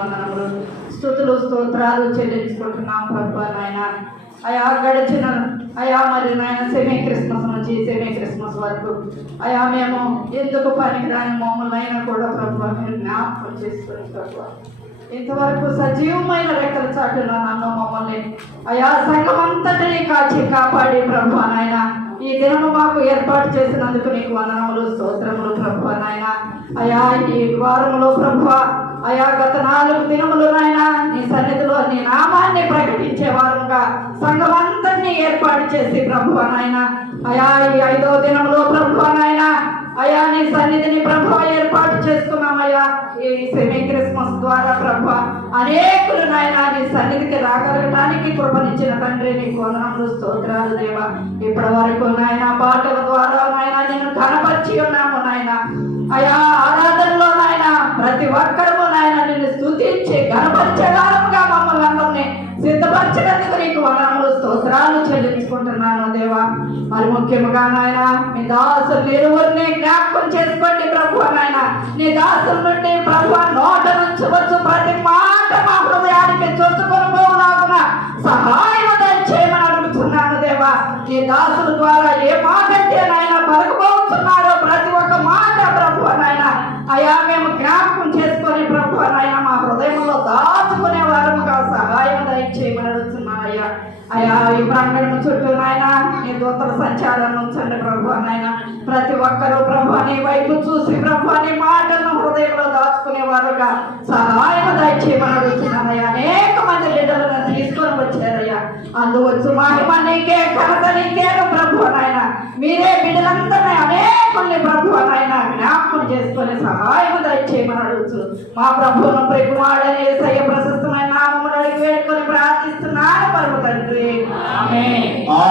వందనములు స్తుతులు స్తోత్రాలు చెల్లించుకుంటున్నాం ప్రభువా నాయన. అయా గడిచిన మరి నాయన సెమీ క్రిస్మస్ నుంచి సెమీ క్రిస్మస్ వరకు మేము ఎందుకు పనికిరాని మమ్మల్ని అయినా కూడా ప్రభువా మీరు జ్ఞాపకం చేసుకుని ప్రభువా ఇంతవరకు సజీవమైన రెక్కల చాటులో నన్ను మమ్మల్ని సంఘమంతటిని కాచి కాపాడి ప్రభువా నాయన ఈ దినము మాకు ఏర్పాటు చేసినందుకు నీకు వందనములు స్తోత్రములు ప్రభువా నాయన. ఈ వారములో ప్రభువా గత 4 దినములు నాయన నీ సన్నిధిలో నీ నామాన్ని ప్రకటించే వారుగా సంఘమంతటిని ఏర్పాటు చేసి ప్రభువా నాయన ఈ 5వ దినములో ప్రభువా నాయన నీ సన్నిధిని ప్రభువా ఏర్పాటు చేసుకున్నామయ్యా. ఈ సెమీ క్రిస్మస్ ద్వారా ప్రభువా అనేకులు నాయన నీ సన్నిధికి రాగలగడానికి కృపనిచ్చిన తండ్రి నీకు వందనములు స్తోత్రాలు దేవా. ఇప్పటి వరకు నాయన పాటల ద్వారా నాయన నేను కనపరిచి ఉన్నాము నాయన. ఆరాధనలో నాయన ప్రతి ఒక్కరము నాయన నిన్ను స్తుతించి గణపరిచేవారముగా మమ్మల్ని అందరినీ సిద్ధపరిచినందుకు నీకు వందనములు స్తోత్రాలు చెల్లించుకుంటున్నాను దేవా. మరి ముఖ్యంగా నాయన మీ దాసులు నిరువురిని జ్ఞాపకం చేసుకోండి ప్రభువా నాయన. నీ దాసుల నుండి ప్రభువా నోట నుంచి వచ్చు ప్రతి మాట మా హృదయానికి చొచ్చుకొని పోవులాగున సహాయం దయచేయమని అడుగుతున్నాను దేవా. నీ దాసుల ద్వారా ఏ మాట అంటే నాయన పలుకుపోతున్నారో ప్రతి ఒక్క మాట ప్రభువా నాయన మేము జ్ఞాపకం చేసుకొని ప్రభువా నాయన మా హృదయంలో దాచుకునే వారముగా సహాయం దయచేయమని అడుగుతున్నానయ్యా. ఈ ప్రాంగణం చుట్టూ నాయన నీ దూతల సంచారం ఉంచండి ప్రభువా నాయన. ప్రతి ఒక్కరూ ప్రభువా నీ వైపు చూసి ప్రభువా నీ మాటలను హృదయంలో దాచుకునే వారుగా సహాయం దయచేయమని అడుగుతున్నానయ్యా. అనేక మంది బిడ్డలను తీసుకొని వచ్చారయ్యా. అందువచ్చు మహిమ నీకే ఘనత నీకేను ప్రభువా నాయన. మీరే బిడ్డలందరినీ అనేకుల్ని ప్రభువా నాయన జ్ఞాపకం చేసుకొని సహాయం దయచేయమని అడుగుతూ మా ప్రభువును ప్రేమాడని యేసయ్య ప్రశస్తమైన నామమును అడిగి వేడుకొని ప్రార్థిస్తున్నాను పరమ తండ్రి. ఆమేన్.